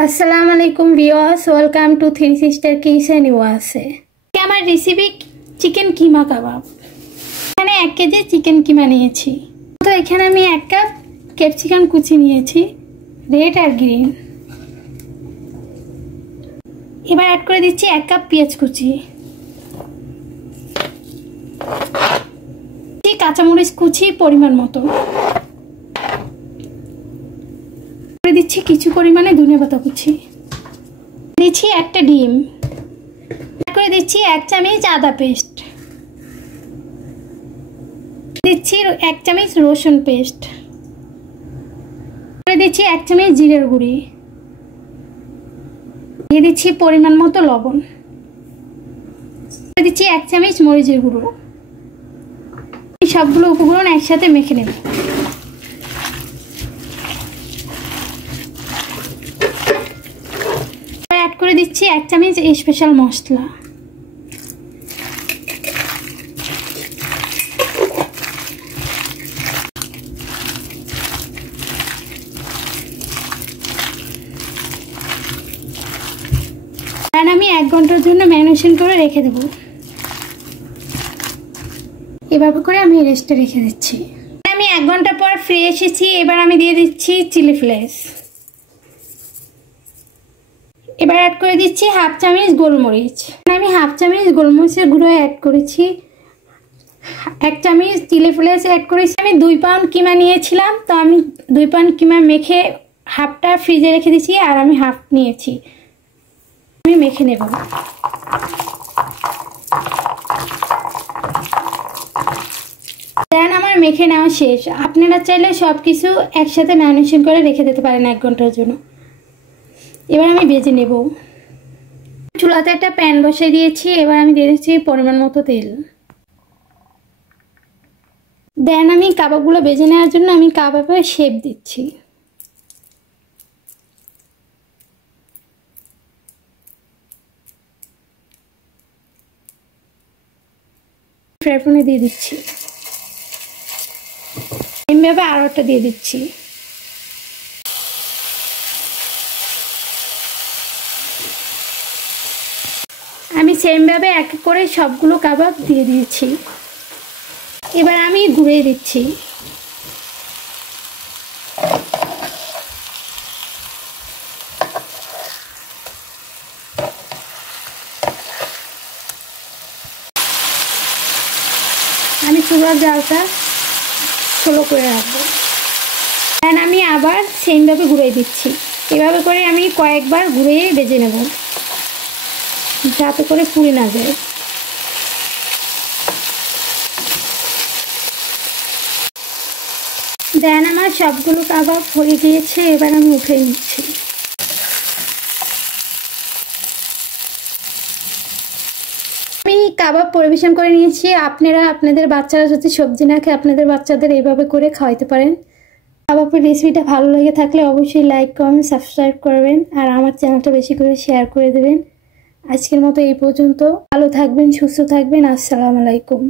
আসসালামু আলাইকুম viewers, welcome to three sister kitchen USA. আমার রেসিপি চিকেন কিমা কাবাব। এখানে 1 কেজি চিকেন কিমা নিয়েছি। তো এখানে আমি 1 কাপ ক্যাপসিকাম কুচি নিয়েছি, রেড আর গ্রিন। এবার অ্যাড করে দিচ্ছি 1 কাপ পেঁয়াজ কুচি, কাঁচামরিচ কুচি পরিমাণ মতো, দিচ্ছি কিছু পরিমাণে ধনেপাতা কুচি, দিচ্ছি একটা ডিম, করে দিচ্ছি 1 চামচ আদা পেস্ট, দিচ্ছি 1 চামচ রসুন পেস্ট, করে দিচ্ছি 1 চামচ জিরের গুঁড়ি, দিয়ে দিচ্ছি পরিমাণ মতো লবণ, করে দিচ্ছি 1 চামচ মরিচের গুঁড়ো। এই সবগুলো উপকরণ একসাথে মেখে নেব। অ্যাড করে দিচ্ছি 1 চামচ স্পেশাল মশলা, আমি 1 ঘন্টার জন্য ম্যারিনেশন করে রেখে দেব। এভাবে করে আমি রেস্টে রেখে দিচ্ছি। আমি 1 ঘন্টা পর ফিরে এসেছি। এবার আমি দিয়ে দিচ্ছি চিলি ফ্লেক্স। এবার অ্যাড করে দিচ্ছি 1/2 চামচ গোলমরিচ। আমি 1/2 চামচ গোলমরিচের গুঁড়ো অ্যাড করেছি, 1 চামচ চিলি ফ্লেক্স অ্যাড করেছি। আমি 2 পাউন্ড কিমা নিয়েছিলাম, তো আমি 2 পাউন্ড কিমা মেখে হাফটা ফ্রিজে রেখে দিয়েছি, আর আমি হাফ নিয়েছি। আমি মেখে নেব। দেন আমার মেখে নেওয়া শেষ। আপনারা চাইলে সব কিছু একসাথে ম্যারিনেশন করে রেখে দিতে পারেন 1 ঘন্টার জন্য। এবার আমি ভেজে নেব। চুলাতে একটা প্যান বসিয়ে দিয়েছি। এবার আমি দিয়ে দিচ্ছি পরিমাণ মতো তেল। দেন আমি কাবাবগুলো ভেজে নেওয়ার জন্য আমি কাবাবের শেপ দিচ্ছি। ফ্রাই প্যানে দিয়ে দিচ্ছি, এইভাবে আরও একটা দিয়ে দিচ্ছি। আমি সেমভাবে এক করে সবগুলো কাবাব দিয়ে দিয়েছি। এবার আমি ঘুরিয়ে দিচ্ছি। আমি চুলার জালটা স্লো করে রাখবো। দেন আমি আবার সেমভাবে ঘুরিয়ে দিচ্ছি। এভাবে করে আমি কয়েকবার ঘুরিয়ে ভেজে নেব, যাতে করে পুড়ে না যায়। দেন আমার সবগুলো কাবাব হয়ে গিয়েছে। এবার আমি উঠে নিচ্ছি। আমি কাবাব পরিবেশন করে নিয়েছি। আপনারা আপনাদের বাচ্চারা যদি সবজি না খায়, আপনাদের বাচ্চাদের এইভাবে করে খাওয়াইতে পারেন। কাবাবের রেসিপিটা ভালো লেগে থাকলে অবশ্যই লাইক, কমেন্ট, সাবস্ক্রাইব করবেন, আর আমার চ্যানেলটা বেশি করে শেয়ার করে দেবেন। আজকের মতো এই পর্যন্ত। ভালো থাকবেন, সুস্থ থাকবেন। আসসালামু আলাইকুম।